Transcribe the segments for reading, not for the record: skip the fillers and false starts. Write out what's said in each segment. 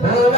पूर्ण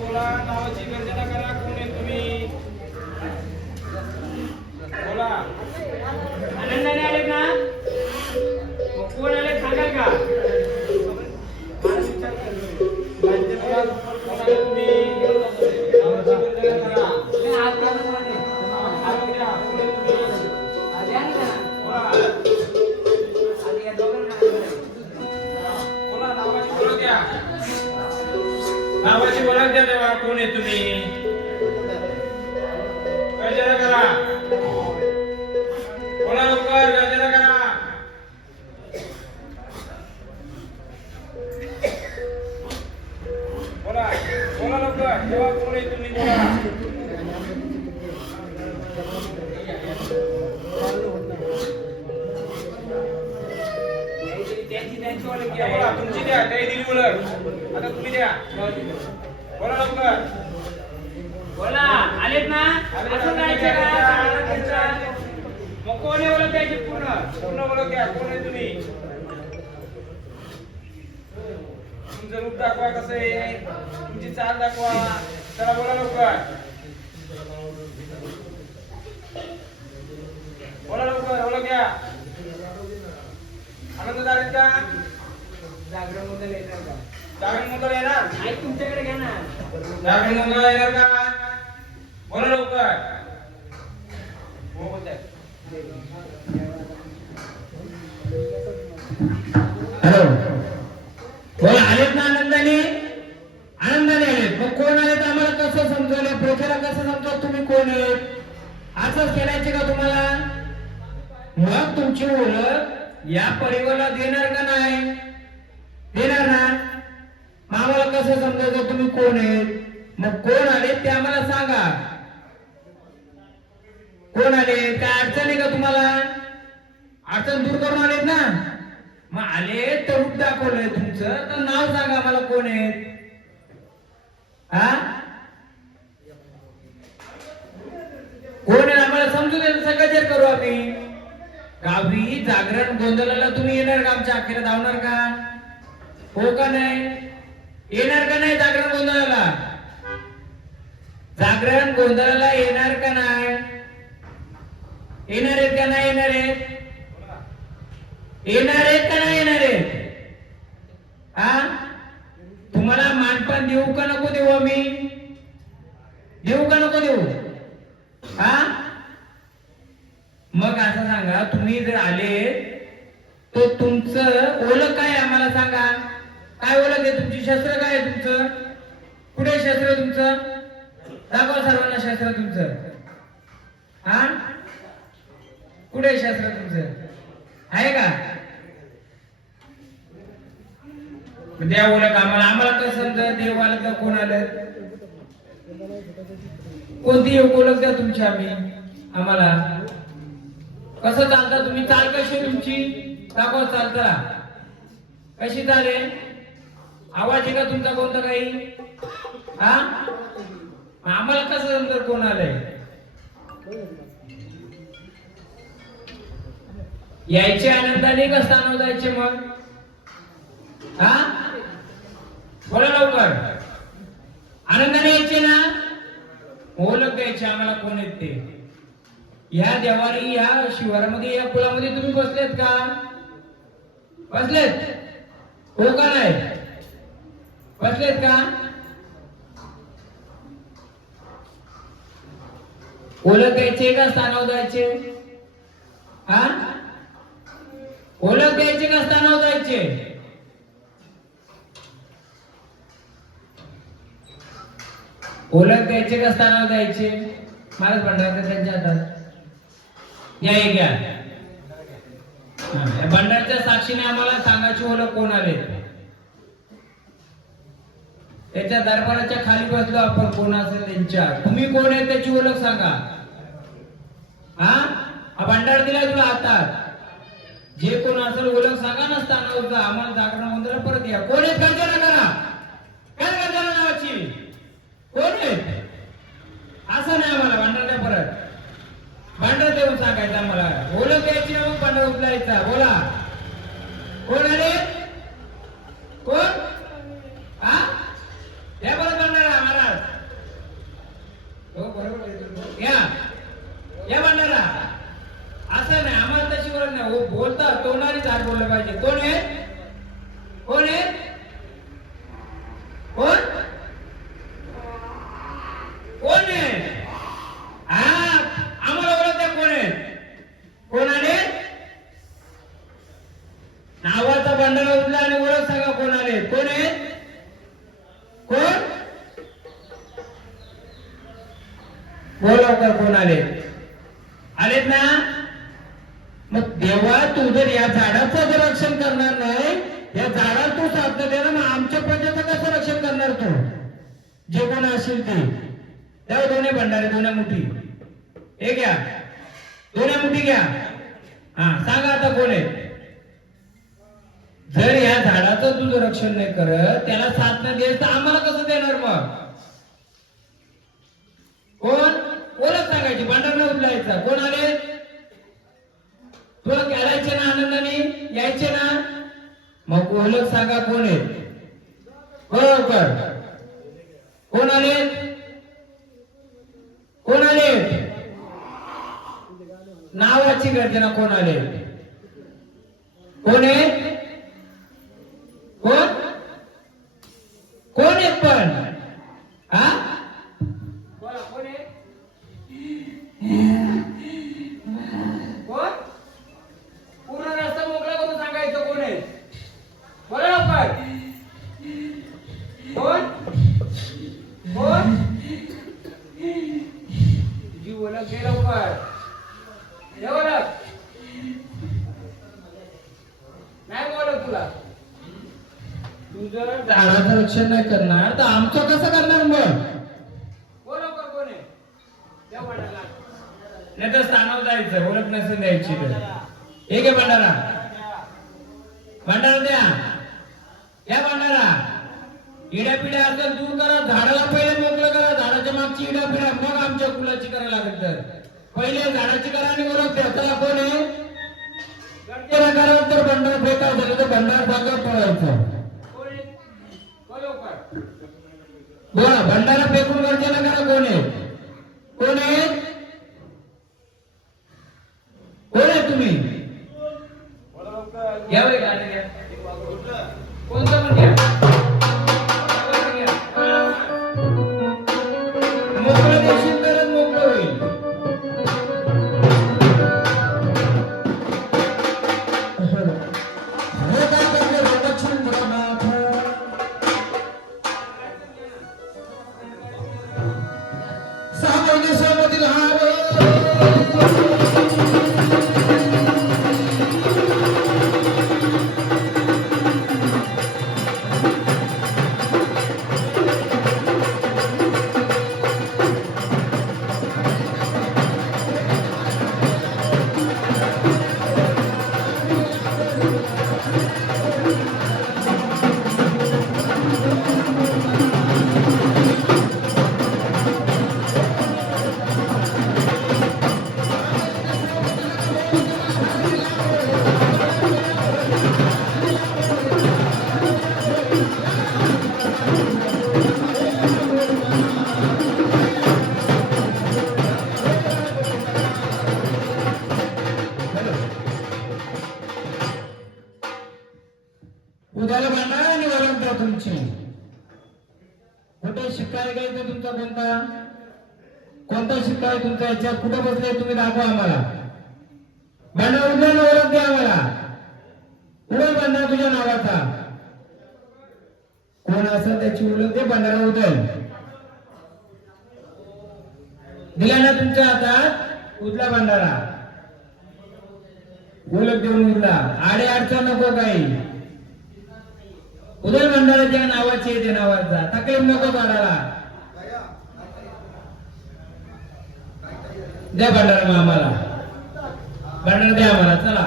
बोला, नावाची गर्जना करा. कोण आहे तुम्ही? बोला. आनंदाने आले ना? मग कोण आले सांगाल का? नावाची ओळख द्या देवा. कोण आहे तुम्ही? गर्जना करा. बोला लवकर, गर्जना करा. बोला बोला लवकर. देवा कोण आहे तुम्ही? बोला. त्यांची ओळख घ्या. बोला तुमची द्या. काही दिली ओळख. आता तुम्ही द्या. बोला लवकर. बोला आलेत ना? असं जायचं का? मग कोण आहे ओळख द्यायची पूर्ण? पूर्ण ओळख द्या. कोण आहे तुम्ही? तुमचं रूप दाखवा. कसं आहे? तुमची चाल दाखवा. चला बोला लवकर. बोला लवकर. ओळख द्या. आनंद झालेत का? जागरण मुद्दा येणार का? जागरण मुद्दा येणार? ऐक तुमच्याकडे घ्या ना. जागरण मुद्दा येणार का? बोला लवकर. हो बोलताय. हॅलो. बोला आलेत ना आनंदाने? आनंदाने आलेत. मग कोण आलेत आम्हाला कसं समजवलं? प्रजेला कसं समजवलं तुम्ही कोण आहेत? असंच खेळायचे का तुम्हाला? मग तुमची ओळख या परिवाराला देणार का नाही? देणार ना? आम्हाला कसं समजायचं तुम्ही कोण आहेत? मग कोण आले ते आम्हाला सांगा. कोण आले? काय अडचण आहे का तुम्हाला? अडचण दूर करून आलेत ना. मग आले तर रूप दाखवलंय तुमचं, तर नाव सांगा मला कोण आहे. हा कोण आहे आम्हाला समजू दे, सगळं करू आम्ही. गावी जागरण गोंधळाला तुम्ही येणार का? आमच्या अखेर धावणार का? हो का नाही? येणार का नाही जागरण गोंधळाला? जागरण गोंधळाला येणार का नाही? येणार आहेत का नाही येणार आहेत? येणार आहेत का नाही येणार आहेत? हा तुम्हाला मानपान देऊ का नको देऊ? आम्ही देऊ का नको देऊ? हा मग असं सांगा, तुम्ही जर आले तर तुमचं ओळख काय आम्हाला सांगा. काय ओळख आहे तुमची? शस्त्र काय आहे तुमचं? कुठे शस्त्र तुमचं? दाखवा सर्वांना शस्त्र तुमचं. हा कुठे शस्त्र तुमचं आहे का? द्या ओळख आम्हाला. आम्हाला कसं समजा देव आलं का कोण आलं? कोणती ओळख द्या तुमची आम्ही आम्हाला. कसं चालता तुम्ही? चाल कशी आहे तुमची? दाखवा चालता कशी चालेल? आवाज आहे का तुमचा कोणता काही? हा आम्हाला कसं समजा कोण आलंय? यायचे आनंदाने का स्थानावर जायचे मग? हा बोला लवकर. आनंदाने यायचे ना? ओळख द्यायची आम्हाला कोण आहेत ते. ह्या देवारी या शिवारामध्ये या कुळामध्ये तुम्ही बसलेत का? बसलेत हो का नाही? बसलेत का? ओळख द्यायचे का स्थानावर जायचे? हा ओळख द्यायचे का स्थानावर जायचे? ओळख द्यायचे का स्थानावर जायचे? महाराज भंडारकर त्यांच्या हातात या घ्या. भंडारच्या साक्षीने आम्हाला सांगायची ओळख कोण आले. त्याच्या दरबाराच्या खाली बसलो आपण, कोण असेल त्यांच्या. तुम्ही कोण आहे त्याची ओळख सांगा. हा भंडार दिला तुला हातात. जे कोण असेल ओळख सांगा ना स्थानावर. आम्हाला जागरण गोंधळाला परत या. कोण आहेत? गर्जना करा. काय गर्जना नावाची कोण आहे? असं नाही आम्हाला भांडण द्या परत. भांडण देऊन सांगायचं आम्हाला. ओळख द्यायची ना मग भांडण उचलायचा. बोला कोण आले? कोण? हा या परत भांडारा महाराज. हो बरोबर या या भांडारा. असं नाही आम्हाला तशी ओळख नाही. हो बोलता तोंडाने झाड बोललं पाहिजे. कोण आहे? कोण आहे? कोण कोण आहे? हा आम्हाला ओळख द्या कोण आहे. कोण आले? नावाचा भांडारा उठला आणि ओळख सांगा कोण आले. कोण आहे? कोण? बोल लवकर कोण आले? आलेत ना? मग देवा तू जर या झाडाचं जर रक्षण करणार नाही, या झाडाला तू साथ देणार, मग आमच्या प्रजेचं कसं रक्षण करणार तू? जे कोण असेल ते त्या दोन्ही भंडारे, दोन्ही मुठी हे घ्या. दोन्ही मुठी घ्या. हा सांगा आता कोण आहे? जर या झाडाचं तुझं रक्षण नाही करत, त्याला साथ नाही देत, तर आम्हाला कसं देणार मग? कोण? ओळख सांगायची. भांडार उचलायचा. कोण आले? तुला करायचे ना आनंदाने यायचे ना? मग ओळख सांगा कोण आहे. बरोबर कोण आले? कोण आले? नावाची गर्जना कोण आले? कोण आहे? कोण? कोण आहे पण? हा बोला कोण आहे? कोण? पूर्ण रस्ता मोकळा करून सांगायचं कोण आहे. बोला लवकर. कोण? कोण? तुझी ओळख घे लवकर. हे ओळख नाही बोलत तुला. तू जर झाडाचं रक्षण नाही करणार तर आमचं कसं करणार मग? बोल लवकर कोण आहे? नाही तर स्थानावर जायचं. ओळख नसेल द्यायची तर एक आहे भंडारा. भंडारा द्या. या भंडारा. इड्या पिढ्या असेल दूर करा. झाडाला पहिले मोकळं करा. झाडाच्या मागची इड्या पिढ्या मग आमच्या फुलाची करायला लागेल. तर पहिले झाडाची करा आणि ओळख द्या. चला कोण आहे? गडकेला करा. तर भंडारा फेकायचं झालं तर भंडारा भागा पळायचं. बोला भंडारा फेकून गरजेला करा. कोण आहे? कोण आहे? कोण आहे तुम्ही? घ्या वय गाणं घ्या. कोणतं पण घ्या. मोकळं देशील तरच मोकळं होईल. उद्याला भंडारा आणि वरण द्या तुमची. कुठे शिक्का आहे काय तुमचा? कोणता शिक्का आहे तुमचा? याच्यात कुठे बसले तुम्ही दाखवा आम्हाला. भंडारा उद्याला वरण द्या आम्हाला. उडल भंडारा तुझ्या नावाचा. कोण असेल त्याची ओळख दे. भंडारा उदल दिला ना तुमच्या हातात. उदला भंडारा ओळख देऊन उरला. आडे अडचण नको काही. उदय भंडाराच्या नावाची येते नावाचा. तकलीफ नको काढायला. द्या भंडारा मग आम्हाला. भंडारा द्या आम्हाला. चला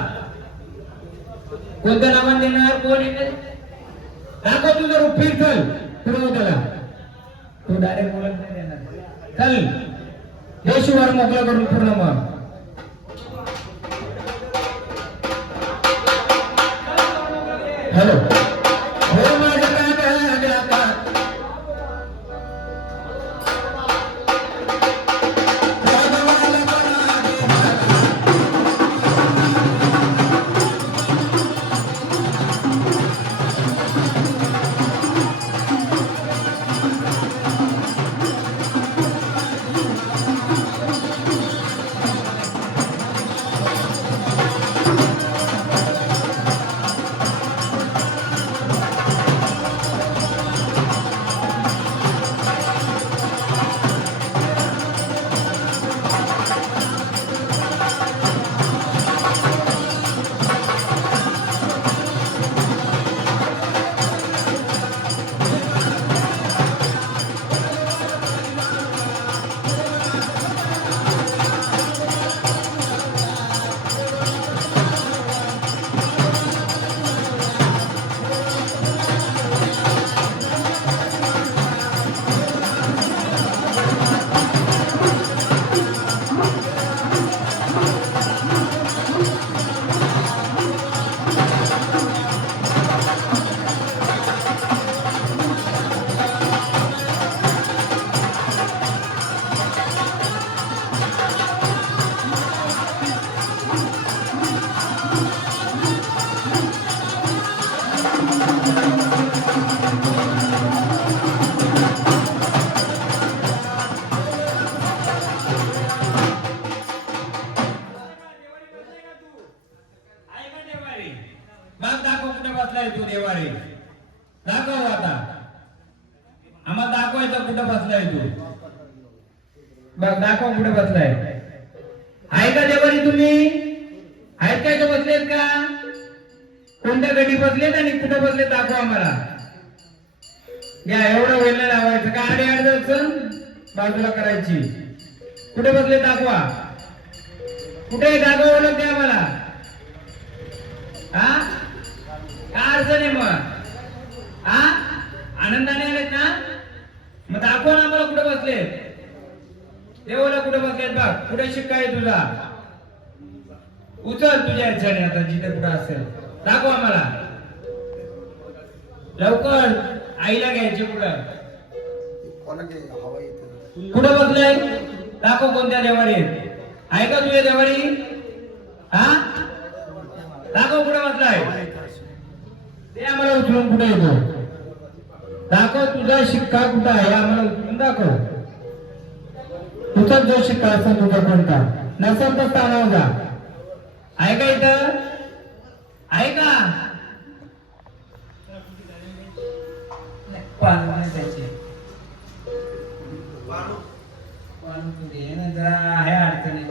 कोणत्या नावाने देणार? कोण येते दाखव तुझं रूप. फिर चल पुढे त्याला. तू डायरेक्ट बोलत नाही देणार. चल देशवर मोकळा करून पूर्ण मग. हॅलो हो माझ्या बसलाय तू देवारे? दाखव आता, आम्हाला दाखवायचं कुठं बसलाय तू. बघ दाखव कुठे बसलाय. आहे का देवारी तुम्ही? आहेत काय? बसलेत का? कोणत्या गडी बसलेत आणि कुठे बसले दाखवा आम्हाला. या एवढं वेळ लावायचं का? आडे अडचण बाजूला करायची. कुठे बसले दाखवा. कुठे दाखवा, ओळख द्या मला. उचल तुझ्या ह्याच्याने आता जिथे कुठं असेल दाखव आम्हाला लवकर. आईला घ्यायचे कुठं कुठं बसलाय दाखव कोणत्या देवारी आहे का तुझ्या देवारी हा दाखव कुठं बसलाय ते आम्हाला उचलून कुठे येतो दाखव तुझा शिक्का कुठं आहे आम्हाला उचलून दाखव. तुझा जो शिक्का असेल तुझा कोणता नसेल तर स्थानावर जा. आहे का इथं आहे का जरा आहे अडचणी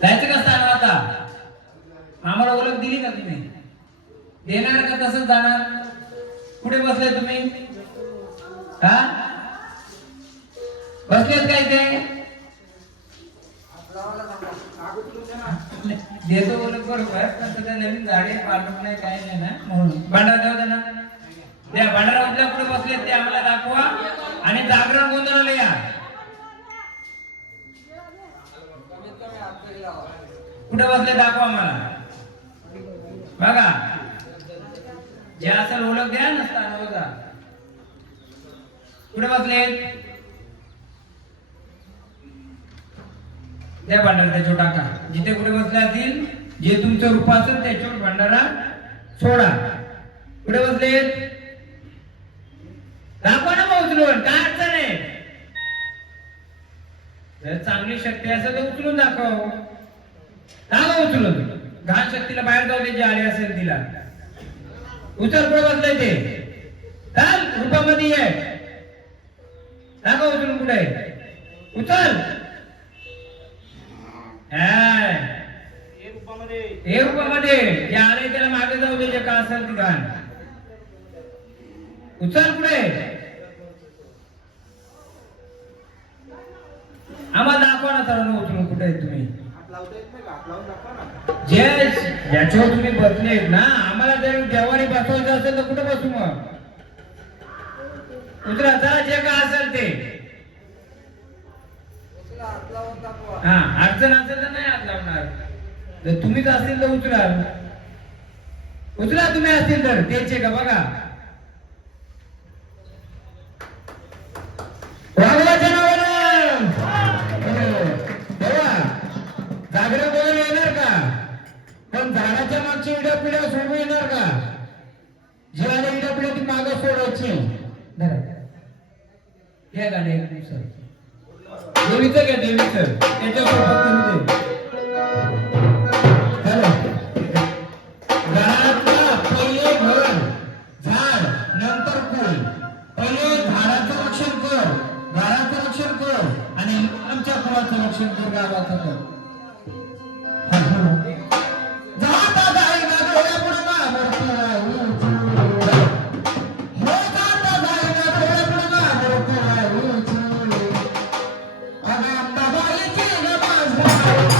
जायचं का स्थान आता आम्हाला ओळख दिली का तुम्ही देणार का तसंच जाणार कुठे बसले तुम्ही हा बसलेत काय ते देतो ओळख बरोबर पण सध्या नवीन झाडे पाठवत नाही काय नाही ना म्हणून भांडारा जाऊ दे ना त्या भांडारा उठल्या कुठे बसलेत ते आम्हाला दाखवा आणि जागरण गोंधळाला या कुठे बसले दाखवा आम्हाला बघा जे असेल ओळख द्या नसताना बघा कुठे बसले त्या भांडारा त्याच्यावर टाका जिथे कुठे बसले असतील जे तुमचं रूप असेल त्याच्यावर भांडारा सोडा. कुठे बसले दाखवा ना उचलून काय अडचण आहे जर चांगली शक्ती असेल तर उचलून दाखव दाखव उचलून घाण शक्तीला बाहेर जाऊ दे जे आले असेल तिला उचल कुठे बसलाय ते चाल रूपामध्ये ये दाखव उचलून कुठे आहे उचल हे रूपामध्ये जे आले त्याला मागे जाऊ दे जे का असेल ती घाण उचल कुठे आम्हाला दाखवा ना सर्वांना उचलून कुठे आहे तुम्ही जे ज्याच्यावर तुम्ही बसलेत ना आम्हाला जर देवारी बसवायचं असेल तर कुठे बसू मग उतरा चला जे का असेल ते हा अडचण असेल तर नाही हात लावणार जर तुम्हीच असतील तर उचला उचला तुम्ही असतील तर तेच आहे का बघा जागरण बोलायला येणार का पण झाडाच्या मागची इडा पिढ्या सोडून येणार का जे आले इडा पिढ्या ती माग सोडायची घ्या गाडी देवीचं घ्या देवीचं त्याच्यासोबत करू दे घरातला पहिले घर झाड नंतर फुल पहिले झाडाचं रक्षण कर घराचं रक्षण कर आणि आमच्या फुलाचं रक्षण कर गावाचं कर Bye.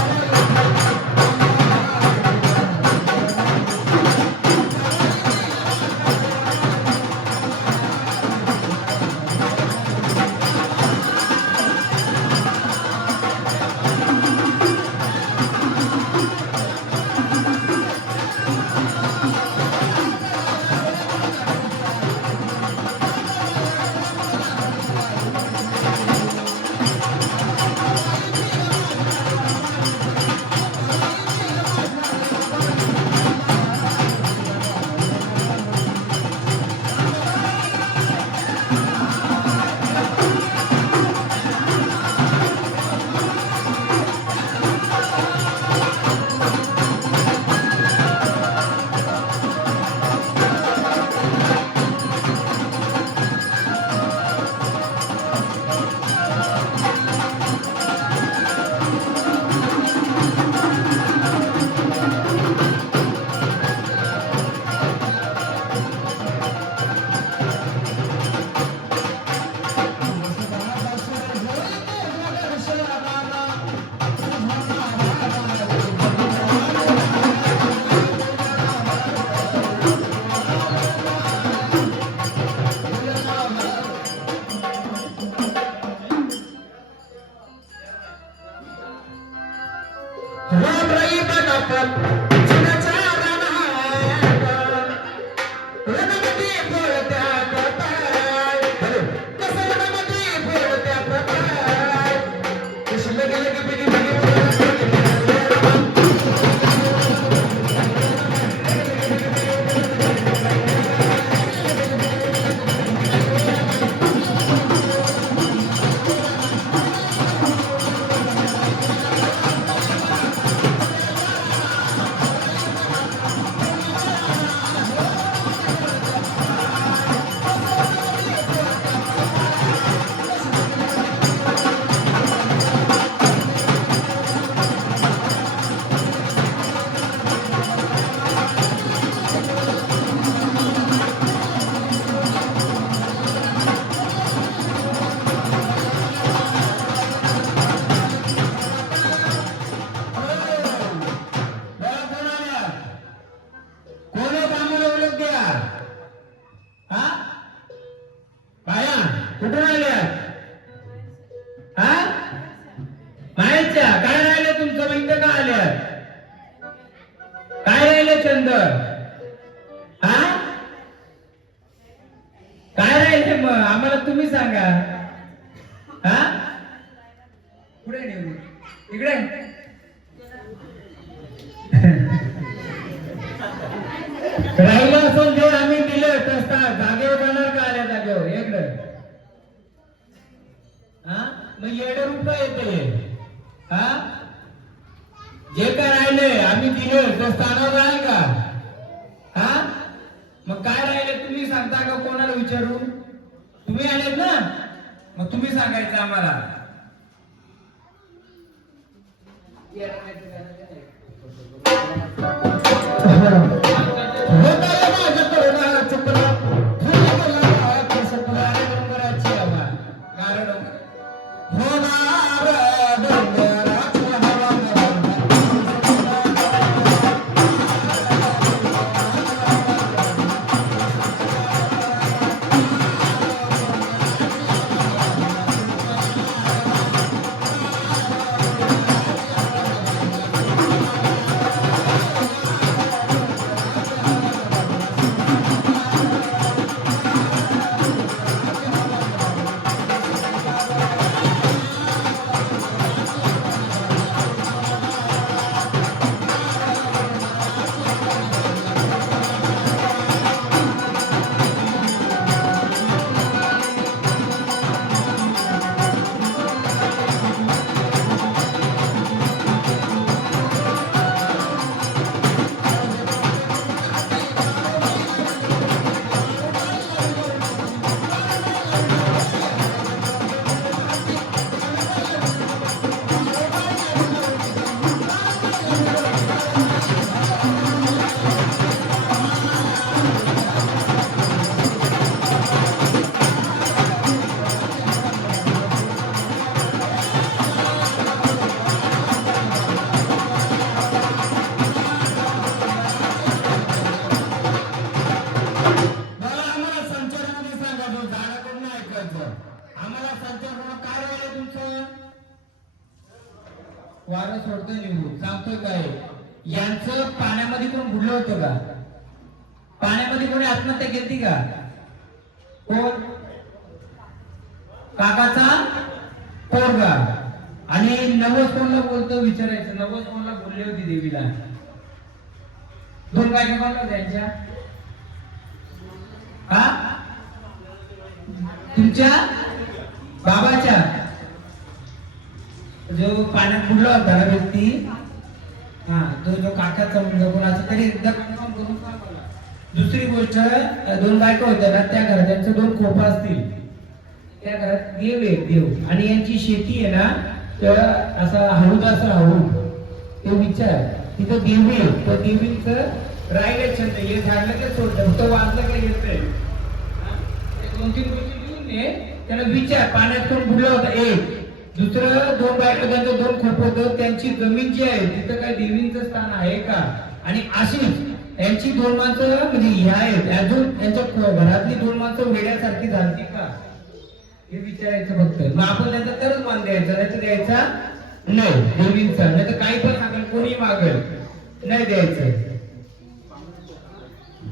रामराई बटापट चिनाच्या रानात रणामध्ये बोलत्यात पाय कसं रणामध्ये बोलत्यात पाय कशी लगे लगे बिगी बिगी कुठून आल्या हा माहितच्या काय राहिलं तुमचं माहिती का आल्या काय राहिलं चंद हा काय राहिले मग आम्हाला तुम्ही सांगा हा पुढे नेऊ इकडे राहिलं असून जे आम्ही दिलं तसता जागेवर जाणार का आल्या जागेवर इकडं हा मग येडे रुपये येते हा जे काय राहिले आम्ही दिलं तर स्थानावर राहील का हा मग काय राहिले तुम्ही सांगता का कोणाला विचारू तुम्ही आलेत ना मग तुम्ही सांगायचं आम्हाला वारं सोडतोय निवडून सांगतोय काय यांचं पाण्यामध्ये कोण बुडलं होतं का पाण्यामध्ये कोणी आत्महत्या केली का कोण काकाचा पोरगा आणि नवस कोणला बोलतो विचारायचं नवस कोणला बोलली होती देवीला दोन बायका कोणला त्यांच्या हा तुमच्या बाबाच्या जो पाण्यात बुडला होता ना व्यक्ती हा जो काकाचा मुलगा कोणाचा तरी एकदा कन्फर्म करून सांगा. दुसरी गोष्ट दोन बायका होत्या ना त्या घरात त्यांचे दोन खोपा असतील त्या घरात देव आहे देव आणि यांची शेती आहे ना तर असा हळूद असं हळूद ते विचार तिथं देवी आहे तर देवीचं राहिलं छंद हे झाडलं काय सोडलं फक्त वाजलं काय येत दोन तीन गोष्टी घेऊन ये त्याला विचार पाण्यात कोण बुडला होता एक दुसरं दोन बायका त्यांचं दोन खोप होतं त्यांची जमीन जी आहे तिथं काय देवींचं स्थान आहे का आणि अशीच यांची दोन माणसं म्हणजे ह्या आहेत अजून यांच्या घरातली दोन माणसं वेड्यासारखी झालती का हे विचारायचं फक्त मग आपण त्यांचा तरच मान द्यायचा नाही तर द्यायचा नाही देवींचा नाही तर काही पण सांगेल कोणी द्यायचं.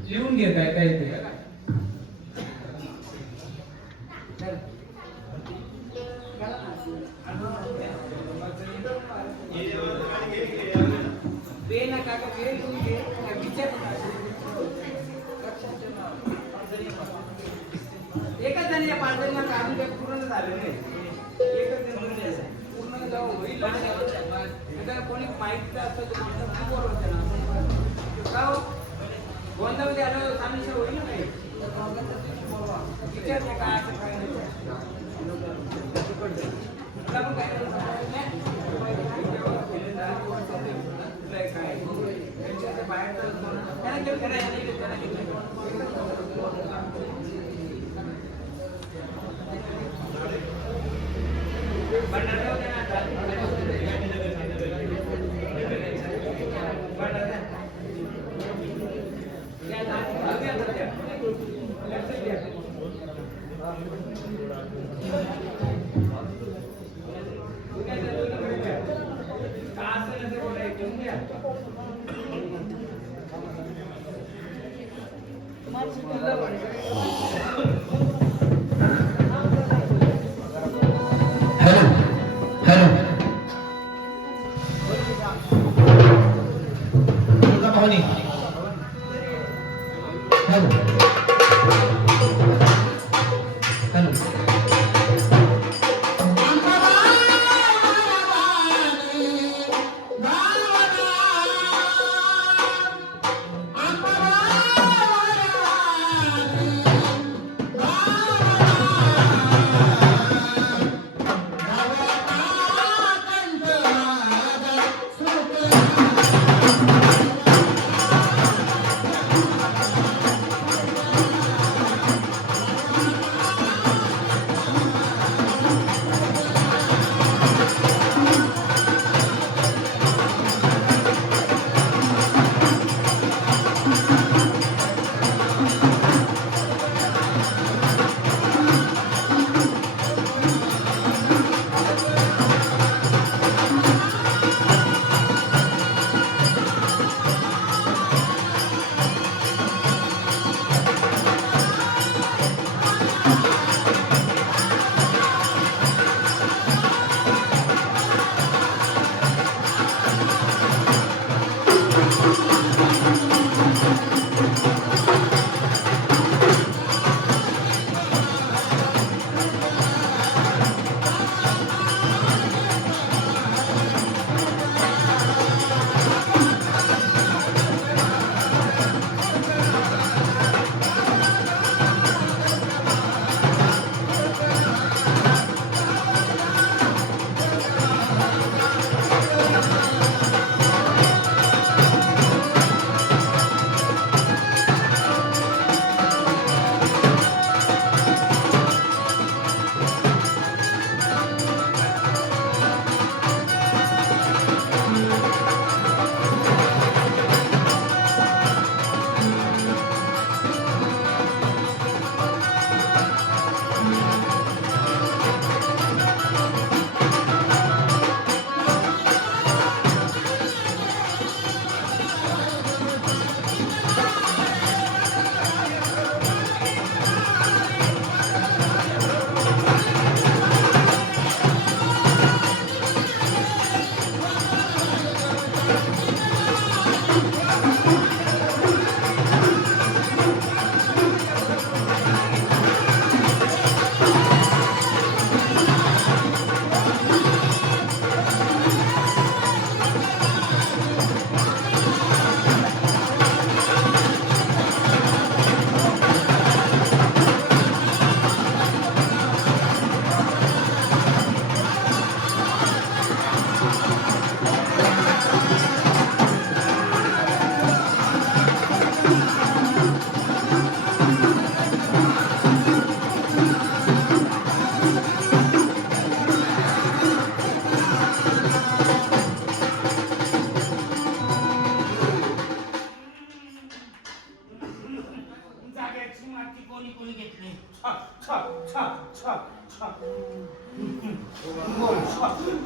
लिहून घे काय काय ते. एकच जण या 5 जणांना काढून ते पूर्ण झाले नाही. एकच जण म्हणून द्यायचं. पूर्ण जाऊ होईल आणि कोणी माहिती असतं तर बरोबर त्याला का हो गोंधळ झालं सामील होईल ना काही विचारते काय असं काय नाही तुला पण काय बाहेर त्याला घेऊन त्याला हॅलो हॅलो दुर्गा पाहुणे हॅलो हॅलो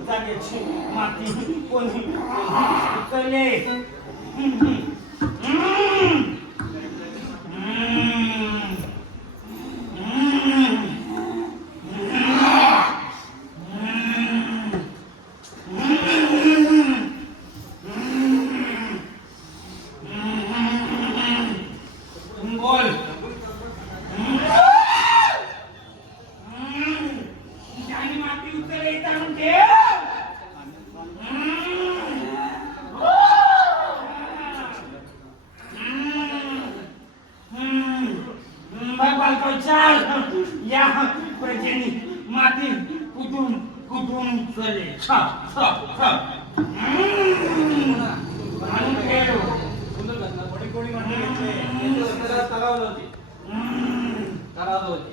जागेची माती कोणी उचलले बोल ज्याने माती उचलले जाणून घे चाल या प्रजेनी माती कुठून कुठून उचलले छाप छाप छाप आणून खेळलो सुंदर घटना कोणी कोणी म्हणते तलावलं होती तलावलं होती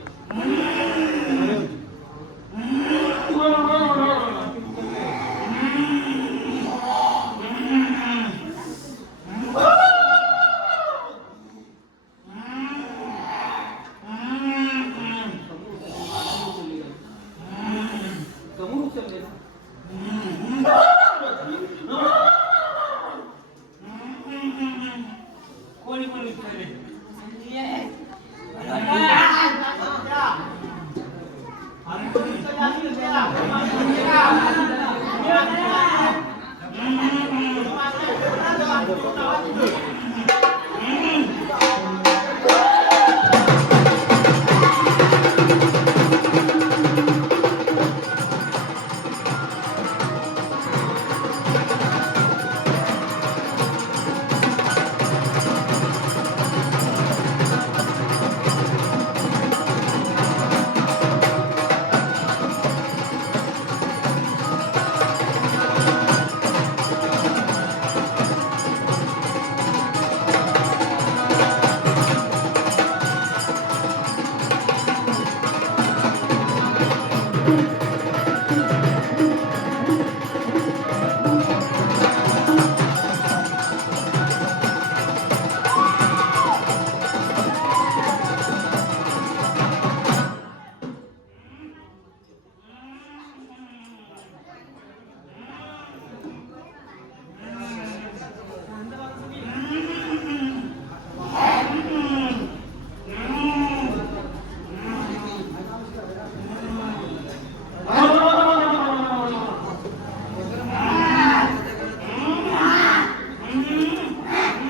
समोर उचलले कोणी कोणी उचलले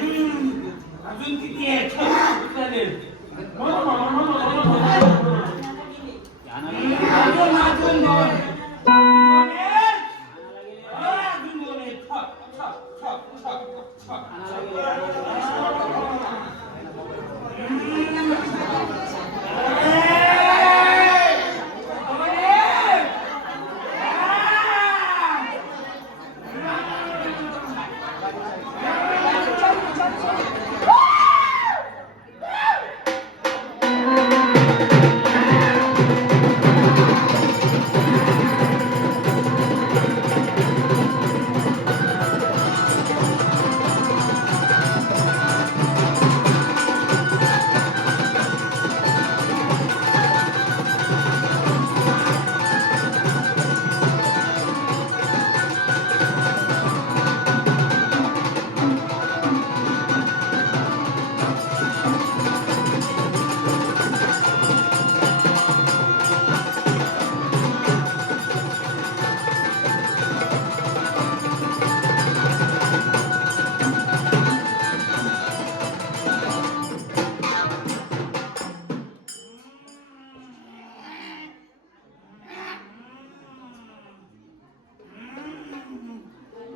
अजून किती आहे चालेल अजून अजून दोन अजून दोन आहेत छप छप छप छप छप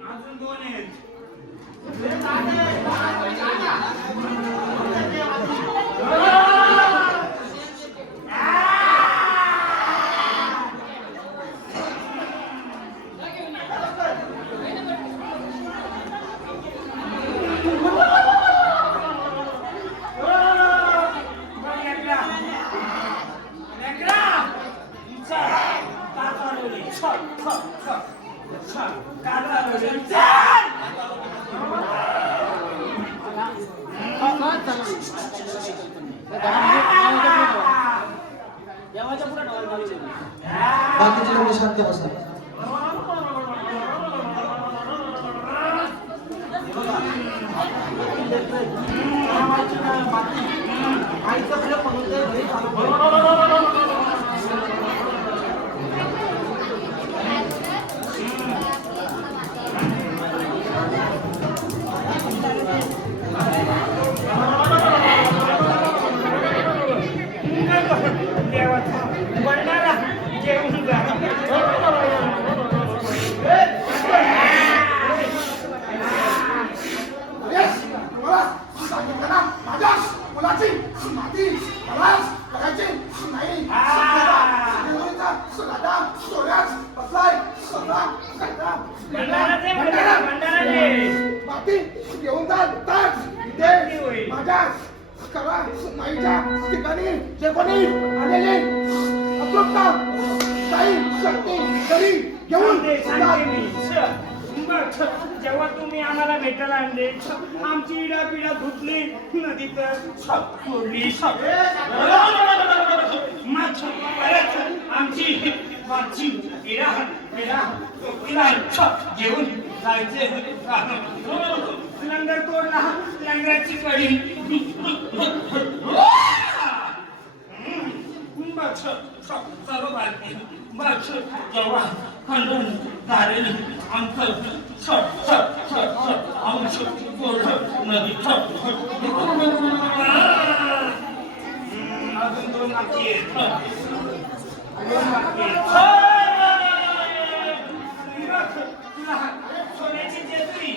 अजून दोन आहेत बाकीचे लोक शांत बसा. भंडारा जेवून जा. जेव्हा तुम्ही आम्हाला भेटायला आणले आमची इडा पिढा धुतली नदीत सोडली आमची मागची इडा पिढा घेऊन जायचे लंगर तोडला लंगराची कडी सर्व बालकी जेव्हा खंडन झालेली आमचं नदी अजून दोन बाकी सोन्याची जेजुरी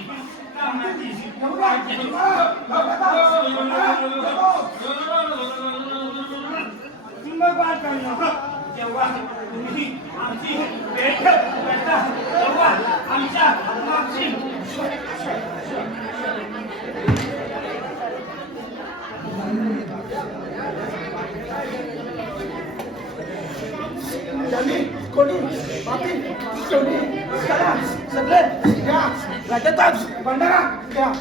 जेव्हा तुम्ही आमची भेट करता तेव्हा आमच्या मागची कोणी बाकी कोणी करा सगळे घ्या राज्यातच भंडारा घ्या.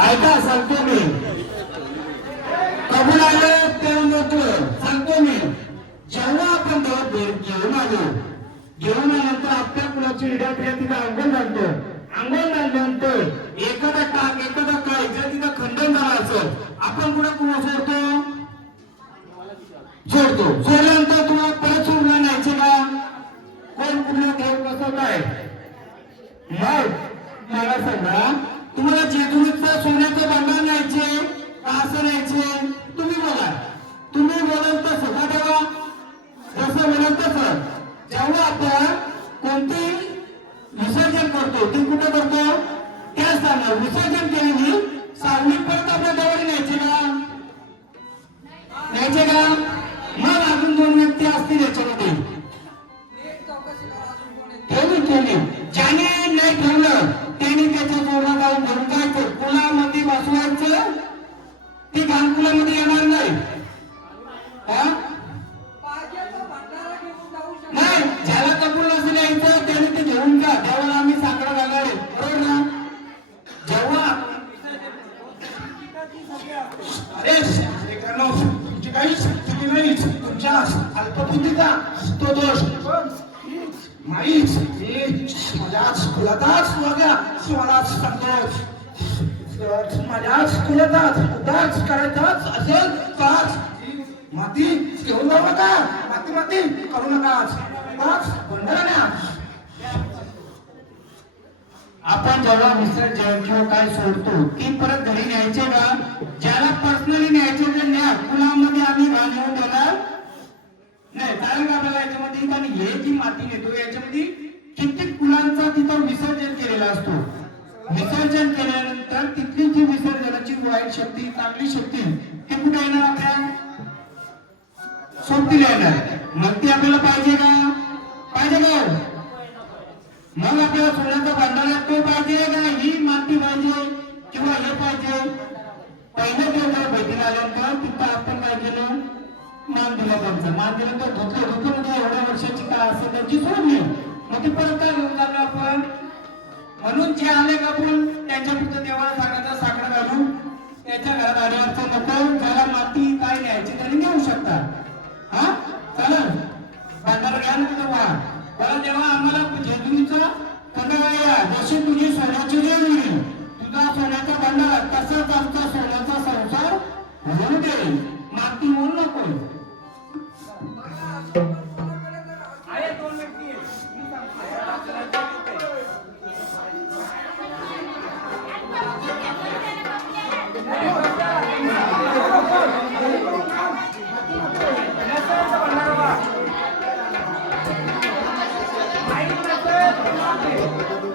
ऐका सांगतो मी कबूल आलं तेव्हा मोठं सांगतो मी जेव्हा आपण घेऊन आल्यानंतर आपल्या कुणाची इड्या पिढ्या तिथं अंगण घालतो अंगण घालल्यानंतर एखादा टाक एखादा काय जर तिथं खंडन झालं असेल आपण कुणा सोडतो सोडल्यानंतर तुम्हाला परत सोडला न्यायचे का कोण कुठला देव कसं काय मग मला सांगा तुम्हाला जेजुरीचं सोन्याचं भांडार न्यायचे का असं न्यायचे तुम्ही बोलाल तसं का तेव्हा जसं बोलाल तसं जेव्हा आपण कोणते विसर्जन करतो ते कुठं करतो त्या स्थानावर विसर्जन केलेली सावली परत आपल्या जवळ न्यायचे का मग अजून दोन व्यक्ती असतील याच्यामध्ये ज्याने नाही ठेवलं त्याने त्याच्या जोडा जाऊन घेऊन जायचं कुलामध्ये बसवायचं ते घाण कुलामध्ये येणार नाही नाही ज्याला कबूल नसेल यायचं त्याने ते घेऊन जा त्यावेळेला आम्ही साखर घालणार आहे बरोबर ना जेव्हा तुमची काही चुकी नाही तुमच्या अल्पबुद्धीचा तो दोष नाहीच माझ्याच कुलाचाच शिवालाच सांगतोच माझ्याच कुलाचाच उदाच करायचाच असेल तर माती घेऊन जाऊ नका माती करू नकाच भंडारा आपण जेव्हा विसर्जन किंवा काय सोडतो ती परत घरी न्यायचे का ज्याला पर्सनली न्यायचे ते न्या कुलामध्ये आम्ही घाण येऊन देणार नाही चालेल का आपल्याला याच्यामध्ये आणि हे जी माती नेतो याच्यामध्ये कित्येक कुलांचा तिथं विसर्जन केलेला असतो विसर्जन केल्यानंतर तिथली जी विसर्जनाची वाईट शक्ती चांगली शक्ती ती कुठे येणार आपल्या सोबतीला येणार मग ती आपल्याला पाहिजे का मग आपल्याला सोन्याचा भांडारा तो पाहिजे का ही माती पाहिजे किंवा हे पाहिजे पहिल्या दिवसाला भेटीला आल्यानंतर तिथं आपण काय केलं मान दिला त्यांचा मान दिल्यानंतर धुतलं म्हणजे एवढ्या वर्षाची काय असेल त्यांची सोडली मग ती परत काय घेऊन जाणार आपण म्हणून जे आले का आपण त्यांच्या पुढचं देवाला सांगायचं साखर घालून त्याच्या घरात आल्यावरचं नको ज्याला माती काय न्यायची त्यांनी नेऊ शकता हा चालेल बापरे.